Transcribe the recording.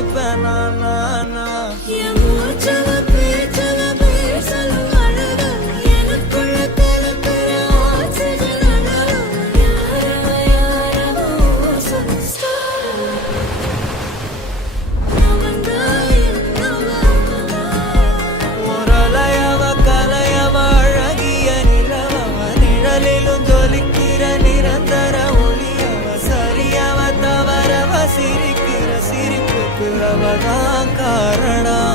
நினைப்பேன் நானா என் மூச்சவ பேச்சவ பேசலும் அழகு எனக்குள்ள கலக்கிற ஆக்சிஜன் அளவு யாரவ superstar நான் தான் என்னவா முரளையவ கலையவ அழகிய நிலவவ நிழலிலும் ஜொலிக்கிற நிரந்தர ஒளியவ சரியவ தவறவ சிரிக்கிற சிரிப்புக்கு அவதான் காரணம்